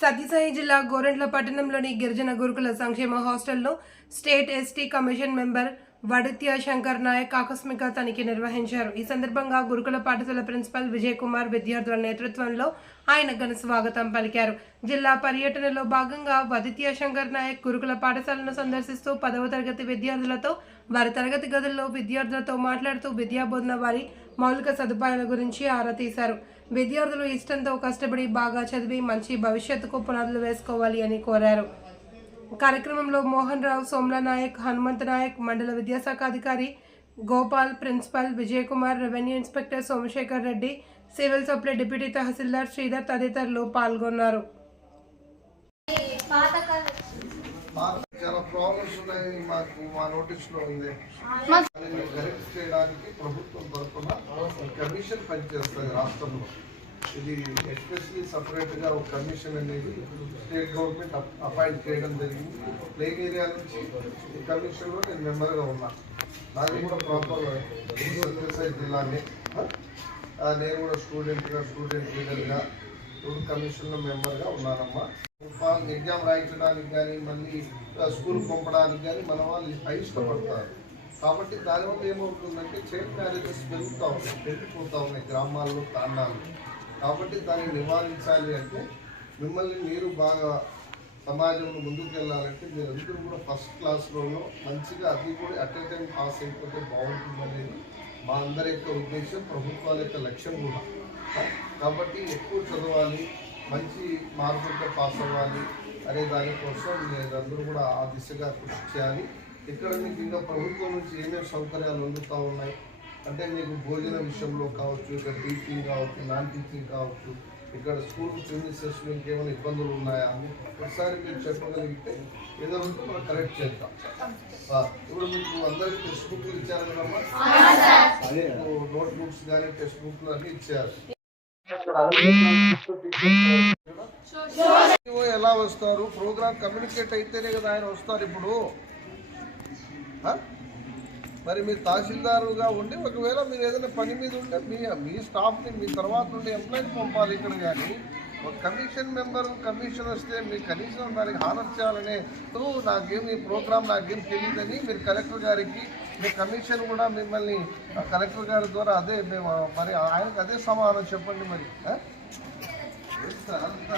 సత్యసాయి జిల్లా గోరంట్ల పట్టణంలోని గిరిజన గురుకుల సంక్షేమ హాస్టల్లో state ST commission member Vaditya Shankar Nayak ఆకస్మిక తనిఖీ నిర్వహించారు. ఈ సందర్భంగా గురుకుల పాఠశాల ప్రిన్సిపల్ విజయ్ కుమార్ విద్యార్థుల నేతృత్వంలో ఆయన ఘన స్వాగతం పలికారు. జిల్లా పర్యటనలో భాగంగా వదిత్య శంకర్ నాయక్ గురుకుల పాఠశాలను సందర్శిస్తూ పదవ తరగతి విద్యార్థులతో వారి తరగతి గదుల్లో విద్యార్థులతో మాట్లాడుతూ విద్యాబోధన వారి మౌలిక సదుపాయాల గురించి ఆరా తీశారు. విద్యార్థులు ఇష్టంతో కష్టపడి బాగా చదివి మంచి భవిష్యత్తుకు పునాదులు వేసుకోవాలి అని కోరారు. కార్యక్రమంలో మోహన్ రావు సోమ్లా నాయక్ హనుమంత్ నాయక్ మండల విద్యాశాఖ అధికారి Gopal principal Vijay Kumar revenue inspector Somasekhar Reddy civil supply deputy tahsildar Sridhar తదితరులు పాల్గొన్నారు. పాత కాల- మాకు చాలా ప్రాబ్లమ్స్ ఉన్నాయి మాకు మా నోటీస్లో ఉంది దానిని కరెక్ట్ చేయడానికి ప్రభుత్వం తరఫున కమిషన్ పనిచేస్తుంది రాష్ట్రంలో. ఇది ఎస్పెషలీ సపరేట్గా ఒక కమిషన్ అనేది స్టేట్ గవర్నమెంట్ అపాయింట్ చేయడం జరిగింది. ప్లేన్ ఏరియా నుంచి ఈ కమిషన్లో నేను మెంబర్గా ఉన్నాను ఉన్నా. నాది కూడా ప్రాపర్ సత్యసాయి జిల్లానే. నేను కూడా స్టూడెంట్గా స్టూడెంట్ లీడర్గా గా కమిషన్లో మెంబర్గా ఉన్నానమ్మా. ఎగ్జామ్ రాయించడానికి కానీ మళ్ళీ స్కూల్ పంపడానికి కానీ మన వాళ్ళు ఇష్టపడతారు కాబట్టి దానివల్ల ఏమవుతుందంటే చైల్డ్ మ్యారేజెస్ పెరుగుతూ ఉన్నాయి పెరిగిపోతూ ఉన్నాయి గ్రామాల్లో తాండాలు కాబట్టి దాన్ని నివారించాలి అంటే మిమ్మల్ని మీరు బాగా సమాజంలో ముందుకు వెళ్ళాలంటే మీరందరూ కూడా ఫస్ట్ క్లాస్లోనూ మంచిగా అది కూడా అట్ ఏ టైం పాస్ అయిపోతే బాగుంటుందనేది మా అందరి యొక్క ఉద్దేశం ప్రభుత్వాల యొక్క లక్ష్యం కూడా. కాబట్టి ఎక్కువ చదవాలి మంచి మార్కులతో పాస్ అవ్వాలి అనే దానికోసం మీరందరూ కూడా ఆ దిశగా కృషి చేయాలి. ఇక్కడ మీకు ఇంకా ప్రభుత్వం నుంచి ఏమేమి సౌకర్యాలు అందుతూ ఉన్నాయి? అంటే మీకు భోజన విషయంలో కావచ్చు ఇక్కడ టీచింగ్ కావచ్చు నాన్ టీచింగ్ కావచ్చు ఇక్కడ స్కూల్ ప్రిమిసెస్ ఇంకేమైనా ఇబ్బందులు ఉన్నాయా? ఒకసారి మీరు చెప్పగలిగితే ఏదో ఉంటే మనం కరెక్ట్ చేద్దాం. ఇప్పుడు మీకు అందరికీ టెక్స్ట్ బుక్లు ఇచ్చారు కదమ్మా? నోట్ బుక్స్ కానీ టెక్స్ట్ బుక్లు అన్ని ఇచ్చారు. ఎలా వస్తారు? ప్రోగ్రామ్ కమ్యూనికేట్ అయితేనే కదా ఆయన వస్తారు ఇప్పుడు? మరి మీరు తహసీల్దారుగా ఉండి ఒకవేళ మీరు ఏదైనా పని మీద ఉంటే మీ మీ స్టాఫ్ని మీ తర్వాత ఉండే ఎంప్లాయీని పంపాలి ఇక్కడ కానీ ఒక కమిషన్ మెంబర్ కమిషన్ వస్తే మీరు కనీసం దానికి హానర్ చేయాలనే నాకేమి నాకేం ఈ ప్రోగ్రామ్ నాకేం తెలియదని మీరు కలెక్టర్ గారికి మీ కమిషన్ కూడా మిమ్మల్ని కలెక్టర్ గారి ద్వారా అదే మేము మరి ఆయనకు అదే సమాధానం చెప్పండి మరి ఆ? అంత